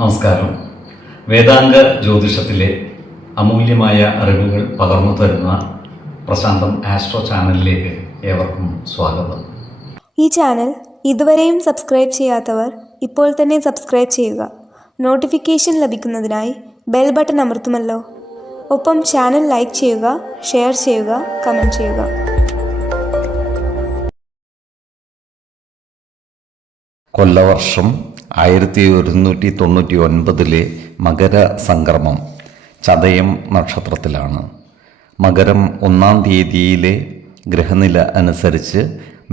നമസ്കാരം. വേദാംഗ ജ്യോതിഷത്തിലെ അമൂല്യമായ അറിവുകൾ പകർന്നു തരുന്ന പ്രശാന്തം ആസ്ട്രോ ചാനലിലേക്ക് ഏവർക്കും സ്വാഗതം. ഈ ചാനൽ ഇതുവരെയും സബ്സ്ക്രൈബ് ചെയ്യാത്തവർ ഇപ്പോൾ തന്നെ സബ്സ്ക്രൈബ് ചെയ്യുക. നോട്ടിഫിക്കേഷൻ ലഭിക്കുന്നതിനായി ബെൽ ബട്ടൺ അമർത്തുമല്ലോ. ഒപ്പം ചാനൽ ലൈക്ക് ചെയ്യുക, ഷെയർ ചെയ്യുക, കമൻറ്റ് ചെയ്യുക. കൊല്ലവർഷം 1199 മകര സംക്രമം ചതയം നക്ഷത്രത്തിലാണ്. മകരം 1-ാം തീയതിയിലെ ഗ്രഹനില അനുസരിച്ച്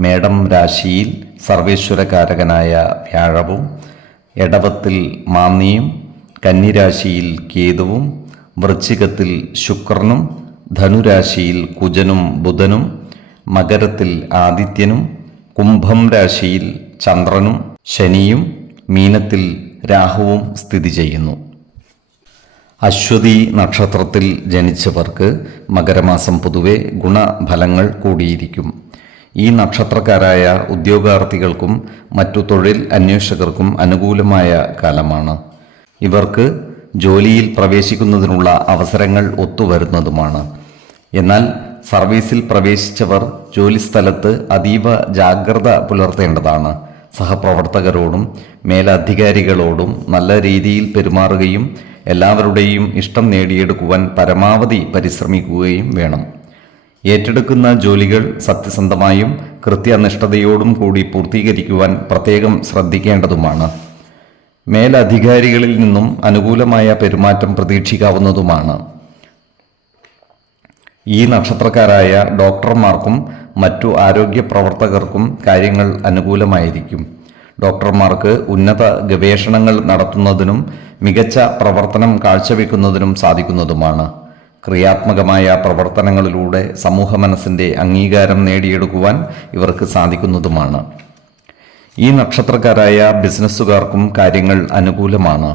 മേടം രാശിയിൽ സർവേശ്വരകാരകനായ വ്യാഴവും, എടവത്തിൽ മാന്നിയും, കന്നിരാശിയിൽ കേതുവും, വൃശ്ചികത്തിൽ ശുക്രനും, ധനുരാശിയിൽ കുജനും ബുധനും, മകരത്തിൽ ആദിത്യനും, കുംഭം രാശിയിൽ ചന്ദ്രനും ശനിയും, മീനത്തിൽ രാഹുവും സ്ഥിതി ചെയ്യുന്നു. അശ്വതി നക്ഷത്രത്തിൽ ജനിച്ചവർക്ക് മകരമാസം പൊതുവെ ഗുണഫലങ്ങൾ കൂടിയിരിക്കും. ഈ നക്ഷത്രക്കാരായ ഉദ്യോഗാർത്ഥികൾക്കും മറ്റു തൊഴിൽ അന്വേഷകർക്കും അനുകൂലമായ കാലമാണ്. ഇവർക്ക് ജോലിയിൽ പ്രവേശിക്കുന്നതിനുള്ള അവസരങ്ങൾ ഒത്തുവരുന്നതുമാണ്. എന്നാൽ സർവീസിൽ പ്രവേശിച്ചവർ ജോലിസ്ഥലത്ത് അതീവ ജാഗ്രത പുലർത്തേണ്ടതാണ്. സഹപ്രവർത്തകരോടും മേലധികാരികളോടും നല്ല രീതിയിൽ പെരുമാറുകയും എല്ലാവരുടെയും ഇഷ്ടം നേടിയെടുക്കുവാൻ പരമാവധി പരിശ്രമിക്കുകയും വേണം. ഏറ്റെടുക്കുന്ന ജോലികൾ സത്യസന്ധമായും കൃത്യനിഷ്ഠതയോടും കൂടി പൂർത്തീകരിക്കുവാൻ പ്രത്യേകം ശ്രദ്ധിക്കേണ്ടതുമാണ്. മേലധികാരികളിൽ നിന്നും അനുകൂലമായ പെരുമാറ്റം പ്രതീക്ഷിക്കാവുന്നതുമാണ്. ഈ നക്ഷത്രക്കാരായ ഡോക്ടർമാർക്കും മറ്റു ആരോഗ്യ പ്രവർത്തകർക്കും കാര്യങ്ങൾ അനുകൂലമായിരിക്കും. ഡോക്ടർമാർക്ക് ഉന്നത ഗവേഷണങ്ങൾ നടത്തുന്നതിനും മികച്ച പ്രവർത്തനം കാഴ്ചവെക്കുന്നതിനും സാധിക്കുന്നതുമാണ്. ക്രിയാത്മകമായ പ്രവർത്തനങ്ങളിലൂടെ സമൂഹ മനസ്സിൻ്റെ അംഗീകാരം നേടിയെടുക്കുവാൻ ഇവർക്ക് സാധിക്കുന്നതുമാണ്. ഈ നക്ഷത്രക്കാരായ ബിസിനസ്സുകാർക്കും കാര്യങ്ങൾ അനുകൂലമാണ്.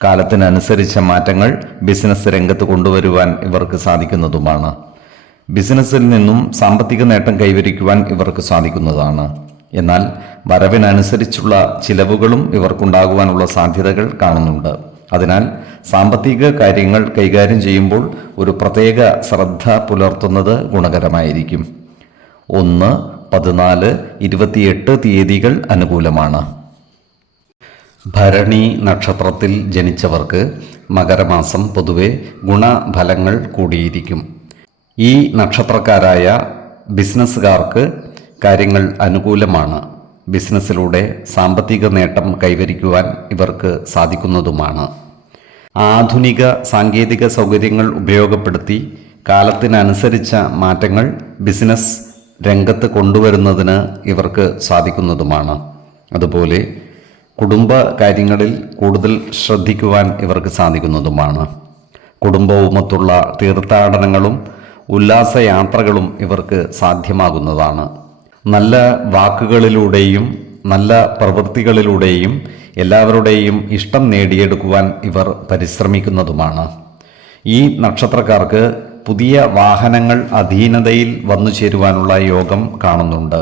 കാലത്തിനനുസരിച്ച മാറ്റങ്ങൾ ബിസിനസ് രംഗത്ത് കൊണ്ടുവരുവാൻ ഇവർക്ക് സാധിക്കുന്നതുമാണ്. ബിസിനസ്സിൽ നിന്നും സാമ്പത്തിക നേട്ടം കൈവരിക്കുവാൻ ഇവർക്ക് സാധിക്കുന്നതാണ്. എന്നാൽ വരവിനനുസരിച്ചുള്ള ചിലവുകളും ഇവർക്കുണ്ടാകുവാനുള്ള സാധ്യതകൾ കാണുന്നുണ്ട്. അതിനാൽ സാമ്പത്തിക കാര്യങ്ങൾ കൈകാര്യം ചെയ്യുമ്പോൾ ഒരു പ്രത്യേക ശ്രദ്ധ പുലർത്തുന്നത് ഗുണകരമായിരിക്കും. 1, 14, 28 തീയതികൾ അനുകൂലമാണ്. ഭരണി നക്ഷത്രത്തിൽ ജനിച്ചവർക്ക് മകരമാസം പൊതുവെ ഗുണഫലങ്ങൾ കൂടിയിരിക്കും. ഈ നക്ഷത്രക്കാരായ ബിസിനസ്സുകാർക്ക് കാര്യങ്ങൾ അനുകൂലമാണ്. ബിസിനസ്സിലൂടെ സാമ്പത്തിക നേട്ടം കൈവരിക്കുവാൻ ഇവർക്ക് സാധിക്കുന്നതുമാണ്. ആധുനിക സാങ്കേതിക സൗകര്യങ്ങൾ ഉപയോഗപ്പെടുത്തി കാലത്തിനനുസരിച്ച മാറ്റങ്ങൾ ബിസിനസ് രംഗത്ത് കൊണ്ടുവരുന്നതിന് ഇവർക്ക് സാധിക്കുന്നതുമാണ്. അതുപോലെ കുടുംബ കാര്യങ്ങളിൽ കൂടുതൽ ശ്രദ്ധിക്കുവാൻ ഇവർക്ക് സാധിക്കുന്നതുമാണ്. കുടുംബവുമൊത്തുള്ള തീർത്ഥാടനങ്ങളും ഉല്ലാസയാത്രകളും ഇവർക്ക് സാധ്യമാകുന്നതാണ്. നല്ല വാക്കുകളിലൂടെയും നല്ല പ്രവൃത്തികളിലൂടെയും എല്ലാവരുടെയും ഇഷ്ടം നേടിയെടുക്കുവാൻ ഇവർ പരിശ്രമിക്കുന്നതുമാണ്. ഈ നക്ഷത്രക്കാർക്ക് പുതിയ വാഹനങ്ങൾ അധീനതയിൽ വന്നു ചേരുവാനുള്ള യോഗം കാണുന്നുണ്ട്.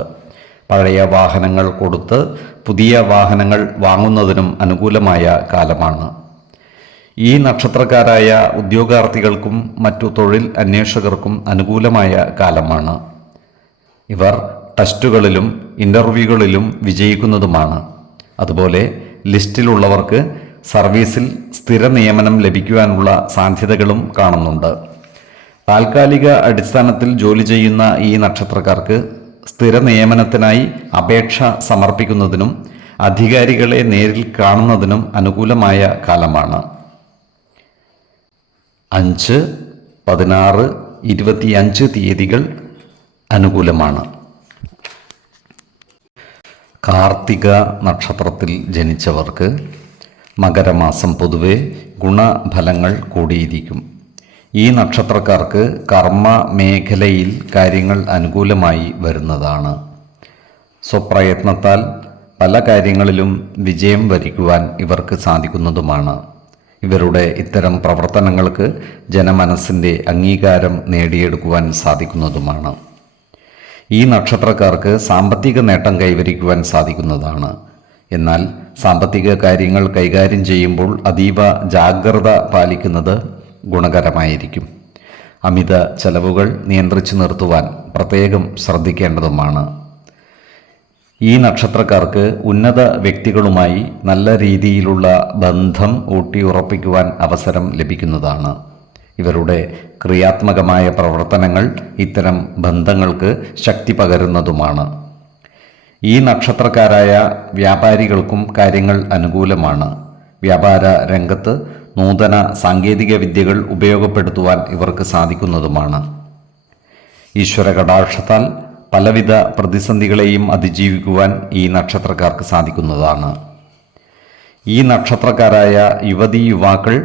പഴയ വാഹനങ്ങൾ കൊടുത്ത് പുതിയ വാഹനങ്ങൾ വാങ്ങുന്നതിനും അനുകൂലമായ കാലമാണ്. ഈ നക്ഷത്രക്കാരായ ഉദ്യോഗാർത്ഥികൾക്കും മറ്റു തൊഴിൽ അന്വേഷകർക്കും അനുകൂലമായ കാലമാണ്. ഇവർ ടെസ്റ്റുകളിലും ഇൻ്റർവ്യൂകളിലും വിജയിക്കുന്നതുമാണ്. അതുപോലെ ലിസ്റ്റിലുള്ളവർക്ക് സർവീസിൽ സ്ഥിര നിയമനം ലഭിക്കുവാനുള്ള സാധ്യതകളും കാണുന്നുണ്ട്. താൽക്കാലിക അടിസ്ഥാനത്തിൽ ജോലി ചെയ്യുന്ന ഈ നക്ഷത്രക്കാർക്ക് സ്ഥിര നിയമനത്തിനായി അപേക്ഷ സമർപ്പിക്കുന്നതിനും അധികാരികളെ നേരിൽ കാണുന്നതിനും അനുകൂലമായ കാലമാണ്. 5, 16, 25 തീയതികൾ അനുകൂലമാണ്. കാർത്തിക നക്ഷത്രത്തിൽ ജനിച്ചവർക്ക് മകരമാസം പൊതുവെ ഗുണഫലങ്ങൾ കൂടിയിരിക്കും. ഈ നക്ഷത്രക്കാർക്ക് കർമ്മ മേഖലയിൽ കാര്യങ്ങൾ അനുകൂലമായി വരുന്നതാണ്. സ്വപ്രയത്നത്താൽ പല കാര്യങ്ങളിലും വിജയം വരിക്കുവാൻ ഇവർക്ക് സാധിക്കുന്നതുമാണ്. ഇവരുടെ ഇത്തരം പ്രവർത്തനങ്ങൾക്ക് ജനമനസ്സിൻ്റെ അംഗീകാരം നേടിയെടുക്കുവാൻ സാധിക്കുന്നതുമാണ്. ഈ നക്ഷത്രക്കാർക്ക് സാമ്പത്തിക നേട്ടം കൈവരിക്കുവാൻ സാധിക്കുന്നതാണ്. എന്നാൽ സാമ്പത്തിക കാര്യങ്ങൾ കൈകാര്യം ചെയ്യുമ്പോൾ അതീവ ജാഗ്രത പാലിക്കുന്നത് ഗുണകരമായിരിക്കും. അമിത ചെലവുകൾ നിയന്ത്രിച്ചു നിർത്തുവാൻ പ്രത്യേകം ശ്രദ്ധിക്കേണ്ടതുമാണ്. ഈ നക്ഷത്രക്കാർക്ക് ഉന്നത വ്യക്തികളുമായി നല്ല രീതിയിലുള്ള ബന്ധം ഊട്ടിയുറപ്പിക്കുവാൻ അവസരം ലഭിക്കുന്നതാണ്. ഇവരുടെ ക്രിയാത്മകമായ പ്രവർത്തനങ്ങൾ ഇത്തരം ബന്ധങ്ങൾക്ക് ശക്തി പകരുന്നതുമാണ്. ഈ നക്ഷത്രക്കാരായ വ്യാപാരികൾക്കും കാര്യങ്ങൾ അനുകൂലമാണ്. വ്യാപാര രംഗത്ത് നൂതന സാങ്കേതിക വിദ്യകൾ ഉപയോഗപ്പെടുത്തുവാൻ ഇവർക്ക് സാധിക്കുന്നതുമാണ്. ഈശ്വര കടാക്ഷത്താൽ പലവിധ പ്രതിസന്ധികളെയും അതിജീവിക്കുവാൻ ഈ നക്ഷത്രക്കാർക്ക് സാധിക്കുന്നതാണ്. ഈ നക്ഷത്രക്കാരായ യുവതീ യുവാക്കൾ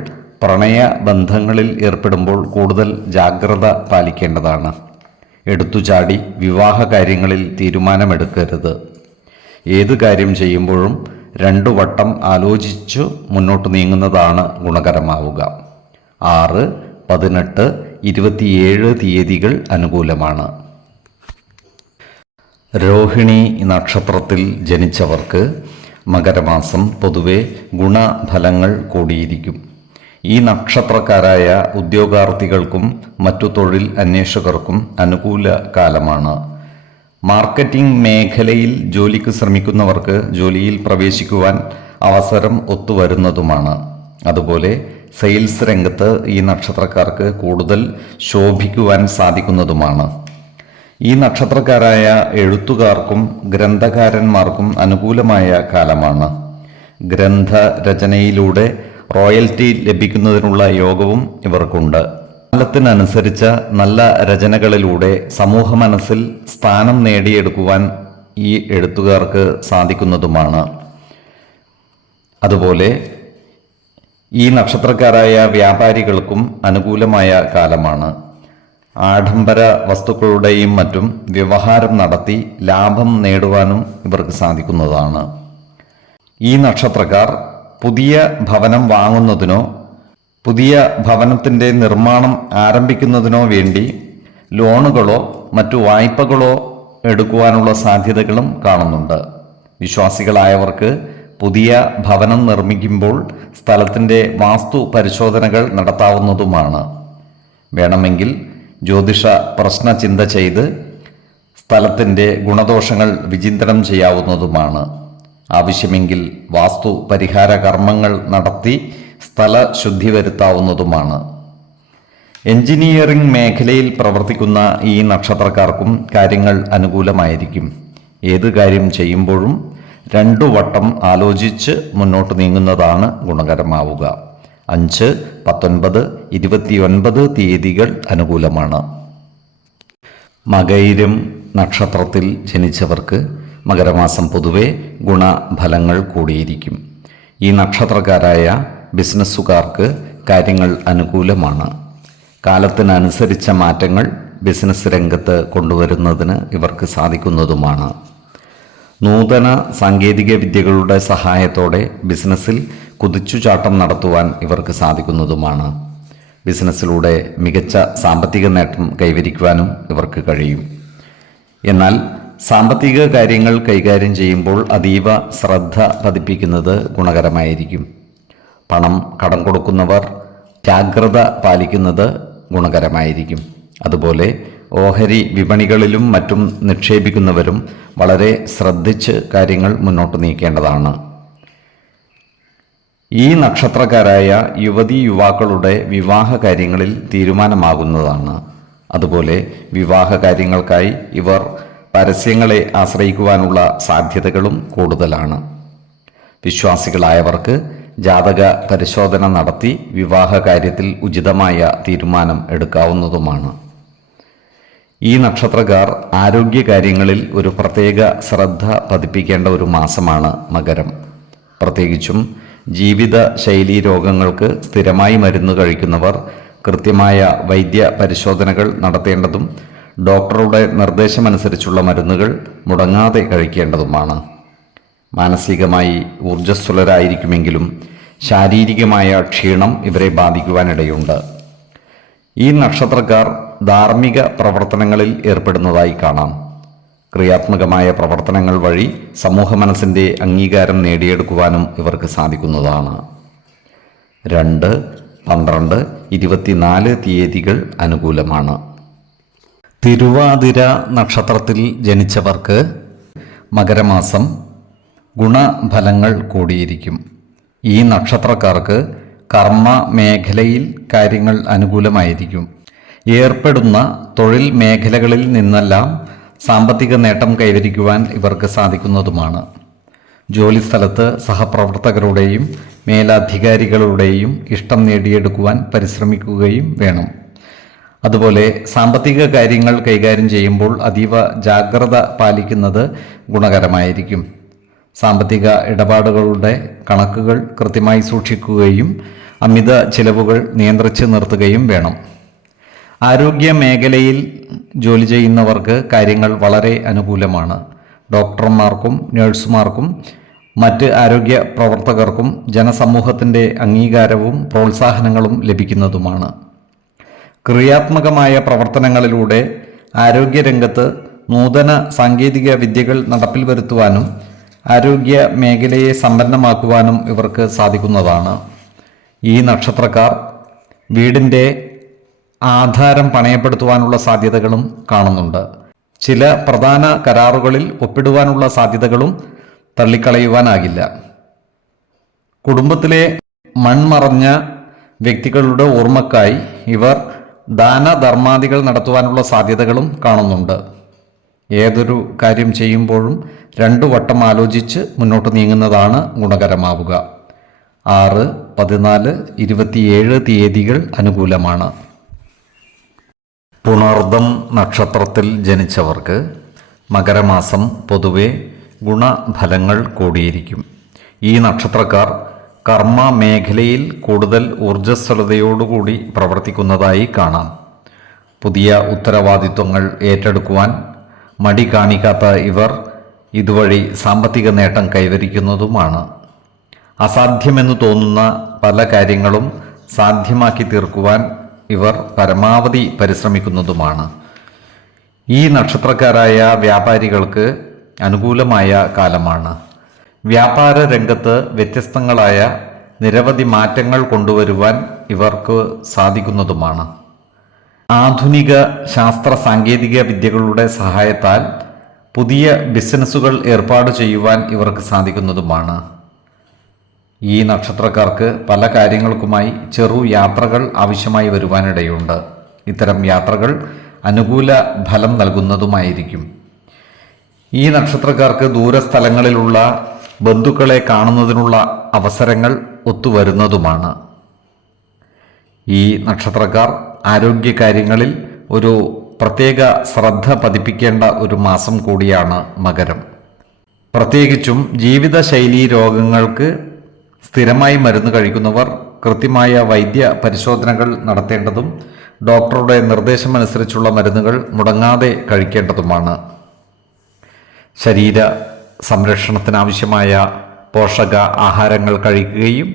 പ്രണയ ബന്ധങ്ങളിൽ ഏർപ്പെടുമ്പോൾ കൂടുതൽ ജാഗ്രത പാലിക്കേണ്ടതാണ്. എടുത്തുചാടി വിവാഹ കാര്യങ്ങളിൽ തീരുമാനമെടുക്കരുത്. ഏത് കാര്യം ചെയ്യുമ്പോഴും 2 വട്ടം ആലോചിച്ചു മുന്നോട്ട് നീങ്ങുന്നതാണ് ഗുണകരമാവുക. 6, 18, 27 തീയതികൾ അനുകൂലമാണ്. രോഹിണി നക്ഷത്രത്തിൽ ജനിച്ചവർക്ക് മകരമാസം പൊതുവെ ഗുണഫലങ്ങൾ കൂടിയിരിക്കും. ഈ നക്ഷത്രക്കാരായ ഉദ്യോഗാർത്ഥികൾക്കും മറ്റു തൊഴിൽ അന്വേഷകർക്കും അനുകൂല കാലമാണ്. മാർക്കറ്റിംഗ് മേഖലയിൽ ജോലിക്ക് ശ്രമിക്കുന്നവർക്ക് ജോലിയിൽ പ്രവേശിക്കുവാൻ അവസരം ഒത്തുവരുന്നതുമാണ്. അതുപോലെ സെയിൽസ് രംഗത്ത് ഈ നക്ഷത്രക്കാർക്ക് കൂടുതൽ ശോഭിക്കുവാൻ സാധിക്കുന്നതുമാണ്. ഈ നക്ഷത്രക്കാരായ എഴുത്തുകാർക്കും ഗ്രന്ഥകാരന്മാർക്കും അനുകൂലമായ കാലമാണ്. ഗ്രന്ഥരചനയിലൂടെ റോയൽറ്റി ലഭിക്കുന്നതിനുള്ള യോഗവും ഇവർക്കുണ്ട്. കാലത്തിനനുസരിച്ച നല്ല രചനകളിലൂടെ സമൂഹ മനസ്സിൽ സ്ഥാനം നേടിയെടുക്കുവാൻ ഈ എഴുത്തുകാർക്ക് സാധിക്കുന്നതുമാണ്. അതുപോലെ ഈ നക്ഷത്രക്കാരായ വ്യാപാരികൾക്കും അനുകൂലമായ കാലമാണ്. ആഡംബര വസ്തുക്കളുടെയും മറ്റും വ്യവഹാരം നടത്തി ലാഭം നേടുവാനും ഇവർക്ക് സാധിക്കുന്നതാണ്. ഈ നക്ഷത്രക്കാർ പുതിയ ഭവനം വാങ്ങുന്നതിനോ പുതിയ ഭവനത്തിൻ്റെ നിർമ്മാണം ആരംഭിക്കുന്നതിനോ വേണ്ടി ലോണുകളോ മറ്റു വായ്പകളോ എടുക്കുവാനുള്ള സാധ്യതകളും കാണുന്നുണ്ട്. വിശ്വാസികളായവർക്ക് പുതിയ ഭവനം നിർമ്മിക്കുമ്പോൾ സ്ഥലത്തിൻ്റെ വാസ്തു പരിശോധനകൾ നടത്താവുന്നതുമാണ്. വേണമെങ്കിൽ ജ്യോതിഷ പ്രശ്ന ചിന്ത ചെയ്ത് സ്ഥലത്തിൻ്റെ ഗുണദോഷങ്ങൾ വിചിന്തനം ചെയ്യാവുന്നതുമാണ്. ആവശ്യമെങ്കിൽ വാസ്തു പരിഹാര കർമ്മങ്ങൾ നടത്തി സ്ഥല ശുദ്ധി വരുത്താവുന്നതുമാണ്. എഞ്ചിനീയറിംഗ് മേഖലയിൽ പ്രവർത്തിക്കുന്ന ഈ നക്ഷത്രക്കാർക്കും കാര്യങ്ങൾ അനുകൂലമായിരിക്കും. ഏത് കാര്യം ചെയ്യുമ്പോഴും 2 വട്ടം ആലോചിച്ച് മുന്നോട്ട് നീങ്ങുന്നതാണ് ഗുണകരമാവുക. 5, 19, 29 തീയതികൾ അനുകൂലമാണ്. മകയിരം നക്ഷത്രത്തിൽ ജനിച്ചവർക്ക് മകരമാസം പൊതുവെ ഗുണഫലങ്ങൾ കൂടിയിരിക്കും. ഈ നക്ഷത്രക്കാരായ ബിസിനസ്സുകാർക്ക് കാര്യങ്ങൾ അനുകൂലമാണ്. കാലത്തിനനുസരിച്ച മാറ്റങ്ങൾ ബിസിനസ് രംഗത്ത് കൊണ്ടുവരുന്നതിന് ഇവർക്ക് സാധിക്കുന്നതുമാണ്. നൂതന സാങ്കേതിക വിദ്യകളുടെ സഹായത്തോടെ ബിസിനസ്സിൽ കുതിച്ചുചാട്ടം നടത്തുവാൻ ഇവർക്ക് സാധിക്കുന്നതുമാണ്. ബിസിനസ്സിലൂടെ മികച്ച സാമ്പത്തിക നേട്ടം കൈവരിക്കുവാനും ഇവർക്ക് കഴിയും. എന്നാൽ സാമ്പത്തിക കാര്യങ്ങൾ കൈകാര്യം ചെയ്യുമ്പോൾ അതീവ ശ്രദ്ധ പതിപ്പിക്കുന്നത് ഗുണകരമായിരിക്കും. പണം കടം കൊടുക്കുന്നവർ ജാഗ്രത പാലിക്കുന്നത് ഗുണകരമായിരിക്കും. അതുപോലെ ഓഹരി വിപണികളിലും മറ്റും നിക്ഷേപിക്കുന്നവരും വളരെ ശ്രദ്ധിച്ച് കാര്യങ്ങൾ മുന്നോട്ട് നീക്കേണ്ടതാണ്. ഈ നക്ഷത്രക്കാരായ യുവതീ യുവാക്കളുടെ വിവാഹ കാര്യങ്ങളിൽ തീരുമാനമാകുന്നതാണ്. അതുപോലെ വിവാഹ കാര്യങ്ങൾക്കായി ഇവർ പരസ്യങ്ങളെ ആശ്രയിക്കുവാനുള്ള സാധ്യതകളും കൂടുതലാണ്. വിശ്വാസികളായവർക്ക് ജാതക പരിശോധന നടത്തി വിവാഹ കാര്യത്തിൽ ഉചിതമായ തീരുമാനം എടുക്കാവുന്നതുമാണ്. ഈ നക്ഷത്രക്കാർ ആരോഗ്യകാര്യങ്ങളിൽ ഒരു പ്രത്യേക ശ്രദ്ധ പതിപ്പിക്കേണ്ട ഒരു മാസമാണ് മകരം. പ്രത്യേകിച്ചും ജീവിത ശൈലീ രോഗങ്ങൾക്ക് സ്ഥിരമായി മരുന്ന് കഴിക്കുന്നവർ കൃത്യമായ വൈദ്യ പരിശോധനകൾ നടത്തേണ്ടതും ഡോക്ടറുടെ നിർദ്ദേശമനുസരിച്ചുള്ള മരുന്നുകൾ മുടങ്ങാതെ കഴിക്കേണ്ടതുമാണ്. മാനസികമായി ഊർജ്ജസ്വലരായിരിക്കുമെങ്കിലും ശാരീരികമായ ക്ഷീണം ഇവരെ ബാധിക്കുവാനിടയുണ്ട്. ഈ നക്ഷത്രക്കാർ ധാർമ്മിക പ്രവർത്തനങ്ങളിൽ ഏർപ്പെടുന്നതായി കാണാം. ക്രിയാത്മകമായ പ്രവർത്തനങ്ങൾ വഴി സമൂഹ മനസ്സിൻ്റെ അംഗീകാരം നേടിയെടുക്കുവാനും ഇവർക്ക് സാധിക്കുന്നതാണ്. 2, 12, 24 തീയതികൾ അനുകൂലമാണ്. തിരുവാതിര നക്ഷത്രത്തിൽ ജനിച്ചവർക്ക് മകരമാസം ഗുണഫലങ്ങൾ കൂടിയിരിക്കും. ഈ നക്ഷത്രക്കാർക്ക് കർമ്മ മേഖലയിൽ കാര്യങ്ങൾ അനുകൂലമായിരിക്കും. ഏർപ്പെടുന്ന തൊഴിൽ മേഖലകളിൽ നിന്നെല്ലാം സാമ്പത്തിക നേട്ടം കൈവരിക്കുവാൻ ഇവർക്ക് സാധിക്കുന്നതുമാണ്. ജോലിസ്ഥലത്ത് സഹപ്രവർത്തകരുടെയും മേലധികാരികളുടെയും ഇഷ്ടം നേടിയെടുക്കുവാൻ പരിശ്രമിക്കുകയും വേണം. അതുപോലെ സാമ്പത്തിക കാര്യങ്ങൾ കൈകാര്യം ചെയ്യുമ്പോൾ അതീവ ജാഗ്രത പാലിക്കുന്നത് ഗുണകരമായിരിക്കും. സാമ്പത്തിക ഇടപാടുകളുടെ കണക്കുകൾ കൃത്യമായി സൂക്ഷിക്കുകയും അമിത ചിലവുകൾ നിയന്ത്രിച്ച് നിർത്തുകയും വേണം. ആരോഗ്യ മേഖലയിൽ ജോലി ചെയ്യുന്നവർക്ക് കാര്യങ്ങൾ വളരെ അനുകൂലമാണ്. ഡോക്ടർമാർക്കും നഴ്സുമാർക്കും മറ്റ് ആരോഗ്യ പ്രവർത്തകർക്കും ജനസമൂഹത്തിൻ്റെ അംഗീകാരവും പ്രോത്സാഹനങ്ങളും ലഭിക്കുന്നതുമാണ്. ക്രിയാത്മകമായ പ്രവർത്തനങ്ങളിലൂടെ ആരോഗ്യരംഗത്ത് നൂതന സാങ്കേതിക വിദ്യകൾ നടപ്പിൽ വരുത്തുവാനും ആരോഗ്യ മേഖലയെ സമ്പന്നമാക്കുവാനും ഇവർക്ക് സാധിക്കുന്നതാണ്. ഈ നക്ഷത്രക്കാർ വീടിൻ്റെ ആധാരം പണയപ്പെടുത്തുവാനുള്ള സാധ്യതകളും കാണുന്നുണ്ട്. ചില പ്രധാന കരാറുകളിൽ ഒപ്പിടുവാനുള്ള സാധ്യതകളും തള്ളിക്കളയുവാനാകില്ല. കുടുംബത്തിലെ മൺമറഞ്ഞ വ്യക്തികളുടെ ഓർമ്മക്കായി ഇവർ ദാനധർമാദികൾ നടത്തുവാനുള്ള സാധ്യതകളും കാണുന്നുണ്ട്. ഏതൊരു കാര്യം ചെയ്യുമ്പോഴും 2 വട്ടം ആലോചിച്ച് മുന്നോട്ട് നീങ്ങുന്നതാണ് ഗുണകരമാവുക. 6, 14, 27 തീയതികൾ അനുകൂലമാണ്. പുണർദം നക്ഷത്രത്തിൽ ജനിച്ചവർക്ക് മകരമാസം പൊതുവെ ഗുണഫലങ്ങൾ കൂടിയിരിക്കും. ഈ നക്ഷത്രക്കാർ കർമ്മ മേഖലയിൽ കൂടുതൽ ഊർജ്ജസ്വലതയോടുകൂടി പ്രവർത്തിക്കുന്നതായി കാണാം. പുതിയ ഉത്തരവാദിത്വങ്ങൾ ഏറ്റെടുക്കുവാൻ മടി കാണിക്കാത്ത ഇവർ ഇതുവഴി സാമ്പത്തിക നേട്ടം കൈവരിക്കുന്നതുമാണ്. അസാധ്യമെന്ന് തോന്നുന്ന പല കാര്യങ്ങളും സാധ്യമാക്കി തീർക്കുവാൻ ഇവർ പരമാവധി പരിശ്രമിക്കുന്നതുമാണ്. ഈ നക്ഷത്രക്കാരായ വ്യാപാരികൾക്ക് അനുകൂലമായ കാലമാണ്. വ്യാപാര രംഗത്ത് വ്യത്യസ്തങ്ങളായ നിരവധി മാറ്റങ്ങൾ കൊണ്ടുവരുവാൻ ഇവർക്ക് സാധിക്കുന്നതുമാണ്. ആധുനിക ശാസ്ത്ര സാങ്കേതിക വിദ്യകളുടെ സഹായത്താൽ പുതിയ ബിസിനസ്സുകൾ ഏർപ്പാട് ചെയ്യുവാൻ ഇവർക്ക് സാധിക്കുന്നതുമാണ്. ഈ നക്ഷത്രക്കാർക്ക് പല കാര്യങ്ങൾക്കുമായി ചെറു യാത്രകൾ ആവശ്യമായി വരുവാനിടയുണ്ട്. ഇത്തരം യാത്രകൾ അനുകൂല ഫലം നൽകുന്നതുമായിരിക്കും. ഈ നക്ഷത്രക്കാർക്ക് ദൂരസ്ഥലങ്ങളിലുള്ള ബന്ധുക്കളെ കാണുന്നതിനുള്ള അവസരങ്ങൾ ഒത്തുവരുന്നതുമാണ്. ഈ നക്ഷത്രക്കാർ ആരോഗ്യകാര്യങ്ങളിൽ ഒരു പ്രത്യേക ശ്രദ്ധ പതിപ്പിക്കേണ്ട ഒരു മാസം കൂടിയാണ് മകരം. പ്രത്യേകിച്ചും ജീവിതശൈലീ രോഗങ്ങൾക്ക് സ്ഥിരമായി മരുന്ന് കഴിക്കുന്നവർ കൃത്യമായ വൈദ്യ പരിശോധനകൾ നടത്തേണ്ടതും ഡോക്ടറുടെ നിർദ്ദേശമനുസരിച്ചുള്ള മരുന്നുകൾ മുടങ്ങാതെ കഴിക്കേണ്ടതുമാണ്. ശരീര സംരക്ഷണത്തിനാവശ്യമായ പോഷക ആഹാരങ്ങൾ കഴിക്കുകയും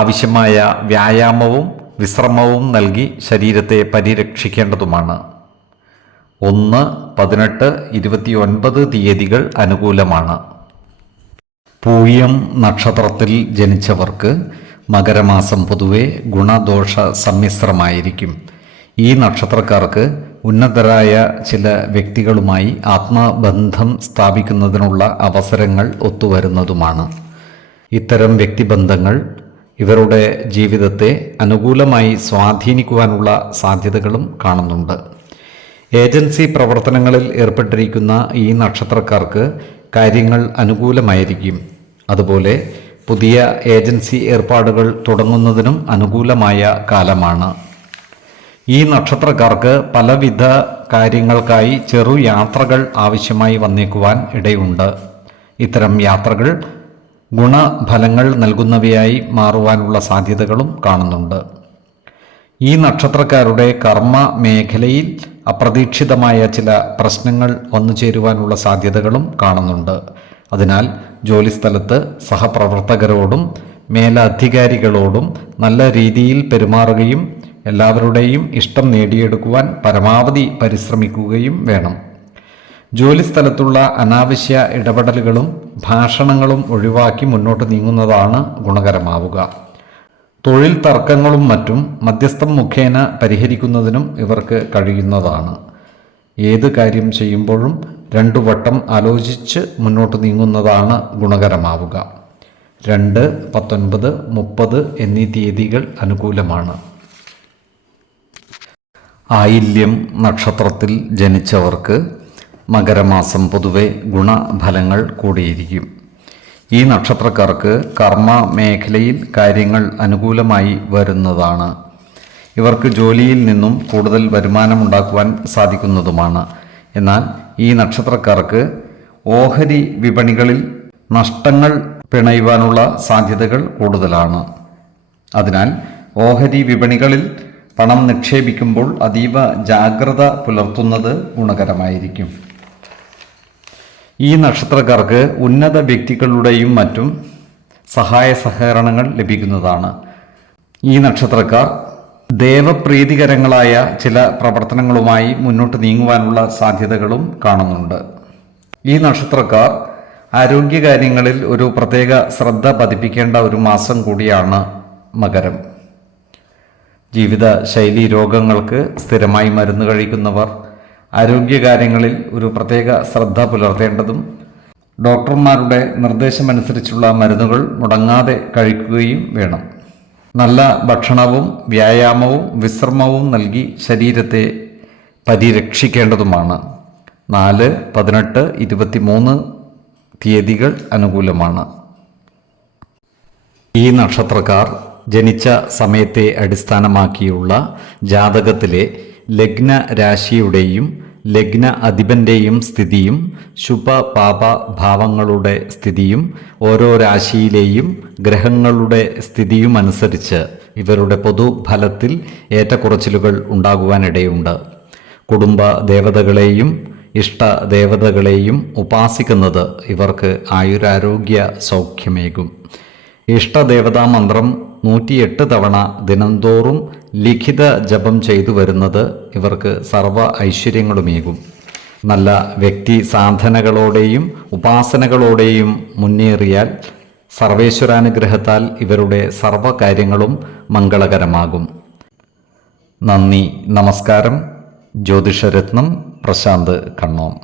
ആവശ്യമായ വ്യായാമവും വിശ്രമവും നൽകി ശരീരത്തെ പരിരക്ഷിക്കേണ്ടതുമാണ്. 1, 18, 29 തീയതികൾ അനുകൂലമാണ്. പൂയം നക്ഷത്രത്തിൽ ജനിച്ചവർക്ക് മകരമാസം പൊതുവെ ഗുണദോഷ സമ്മിശ്രമായിരിക്കും. ഈ നക്ഷത്രക്കാർക്ക് ഉന്നതരായ ചില വ്യക്തികളുമായി ആത്മബന്ധം സ്ഥാപിക്കുന്നതിനുള്ള അവസരങ്ങൾ ഒത്തുവരുന്നതുമാണ്. ഇത്തരം വ്യക്തിബന്ധങ്ങൾ ഇവരുടെ ജീവിതത്തെ അനുകൂലമായി സ്വാധീനിക്കുവാനുള്ള സാധ്യതകളും കാണുന്നുണ്ട്. ഏജൻസി പ്രവർത്തനങ്ങളിൽ ഏർപ്പെട്ടിരിക്കുന്ന ഈ നക്ഷത്രക്കാർക്ക് കാര്യങ്ങൾ അനുകൂലമായിരിക്കും. അതുപോലെ പുതിയ ഏജൻസി ഏർപ്പാടുകൾ തുടങ്ങുന്നതിനും അനുകൂലമായ കാലമാണ്. ഈ നക്ഷത്രക്കാർക്ക് പലവിധ കാര്യങ്ങൾക്കായി ചെറു യാത്രകൾ ആവശ്യമായി വന്നേക്കുവാൻ ഇടയുണ്ട്. ഇത്തരം യാത്രകൾ ഗുണഫലങ്ങൾ നൽകുന്നവയായി മാറുവാനുള്ള സാധ്യതകളും കാണുന്നുണ്ട്. ഈ നക്ഷത്രക്കാരുടെ കർമ്മ മേഖലയിൽ അപ്രതീക്ഷിതമായ ചില പ്രശ്നങ്ങൾ വന്നു ചേരുവാനുള്ള സാധ്യതകളും കാണുന്നുണ്ട്. അതിനാൽ ജോലിസ്ഥലത്ത് സഹപ്രവർത്തകരോടും മേലധികാരികളോടും നല്ല രീതിയിൽ പെരുമാറുകയും എല്ലാവരുടെയും ഇഷ്ടം നേടിയെടുക്കുവാൻ പരമാവധി പരിശ്രമിക്കുകയും വേണം. ജോലിസ്ഥലത്തുള്ള അനാവശ്യ ഇടപെടലുകളും ഭാഷണങ്ങളും ഒഴിവാക്കി മുന്നോട്ട് നീങ്ങുന്നതാണ് ഗുണകരമാവുക. തൊഴിൽ തർക്കങ്ങളും മറ്റും മധ്യസ്ഥം മുഖേന പരിഹരിക്കുന്നതിനും ഇവർക്ക് കഴിയുന്നതാണ്. ഏത് കാര്യം ചെയ്യുമ്പോഴും 2 വട്ടം ആലോചിച്ച് മുന്നോട്ട് നീങ്ങുന്നതാണ് ഗുണകരമാവുക. 2, 19, 30 എന്നീ തീയതികൾ അനുകൂലമാണ്. ആയില്യം നക്ഷത്രത്തിൽ ജനിച്ചവർക്ക് മകരമാസം പൊതുവെ ഗുണഫലങ്ങൾ കൂടിയിരിക്കും. ഈ നക്ഷത്രക്കാർക്ക് കർമ്മ മേഖലയിൽ കാര്യങ്ങൾ അനുകൂലമായി വരുന്നതാണ്. ഇവർക്ക് ജോലിയിൽ നിന്നും കൂടുതൽ വരുമാനമുണ്ടാക്കുവാൻ സാധിക്കുന്നതുമാണ്. എന്നാൽ ഈ നക്ഷത്രക്കാർക്ക് ഓഹരി വിപണികളിൽ നഷ്ടങ്ങൾ പിണയുവാനുള്ള സാധ്യതകൾ കൂടുതലാണ്. അതിനാൽ ഓഹരി വിപണികളിൽ പണം നിക്ഷേപിക്കുമ്പോൾ അതീവ ജാഗ്രത പുലർത്തുന്നത് ഗുണകരമായിരിക്കും. ഈ നക്ഷത്രക്കാർക്ക് ഉന്നത വ്യക്തികളുടെയും മറ്റും സഹായ സഹകരണങ്ങൾ ലഭിക്കുന്നതാണ്. ഈ നക്ഷത്രക്കാർ ദേവപ്രീതികരങ്ങളായ ചില പ്രവർത്തനങ്ങളുമായി മുന്നോട്ട് നീങ്ങുവാനുള്ള സാധ്യതകളും കാണുന്നുണ്ട്. ഈ നക്ഷത്രക്കാർ ആരോഗ്യകാര്യങ്ങളിൽ ഒരു പ്രത്യേക ശ്രദ്ധ പതിപ്പിക്കേണ്ട ഒരു മാസം കൂടിയാണ് മകരം. ജീവിത ശൈലി രോഗങ്ങൾക്ക് സ്ഥിരമായി മരുന്ന് കഴിക്കുന്നവർ ആരോഗ്യകാര്യങ്ങളിൽ ഒരു പ്രത്യേക ശ്രദ്ധ പുലർത്തേണ്ടതും ഡോക്ടർമാരുടെ നിർദ്ദേശമനുസരിച്ചുള്ള മരുന്നുകൾ മുടങ്ങാതെ കഴിക്കുകയും വേണം. നല്ല ഭക്ഷണവും വ്യായാമവും വിശ്രമവും നൽകി ശരീരത്തെ പരിരക്ഷിക്കേണ്ടതുമാണ്. 4, 18, 23 തീയതികൾ അനുകൂലമാണ്. ഈ നക്ഷത്രക്കാർ ജനിച്ച സമയത്തെ അടിസ്ഥാനമാക്കിയുള്ള ജാതകത്തിലെ ലഗ്ന രാശിയുടെയും ലഗ്ന അധിപൻ്റെയും സ്ഥിതിയും ശുഭ പാപ ഭാവങ്ങളുടെ സ്ഥിതിയും ഓരോ രാശിയിലെയും ഗ്രഹങ്ങളുടെ സ്ഥിതിയും അനുസരിച്ച് ഇവരുടെ പൊതുഫലത്തിൽ ഏറ്റക്കുറച്ചിലുകൾ ഉണ്ടാകുവാനിടയുണ്ട്. കുടുംബ ദേവതകളെയും ഇഷ്ടദേവതകളെയും ഉപാസിക്കുന്നത് ഇവർക്ക് ആയുരാരോഗ്യ സൗഖ്യമേകും. ഇഷ്ടദേവതാ മന്ത്രം 108 തവണ ദിനംതോറും ലിഖിത ജപം ചെയ്തു വരുന്നത് ഇവർക്ക് സർവ്വ ഐശ്വര്യങ്ങളുമേകും. നല്ല വ്യക്തി സാധനകളോടെയും ഉപാസനകളോടെയും മുന്നേറിയാൽ സർവേശ്വരാനുഗ്രഹത്താൽ ഇവരുടെ സർവ്വകാര്യങ്ങളും മംഗളകരമാകും. നന്ദി, നമസ്കാരം. ജ്യോതിഷരത്നം പ്രശാന്ത് കണ്ണോം.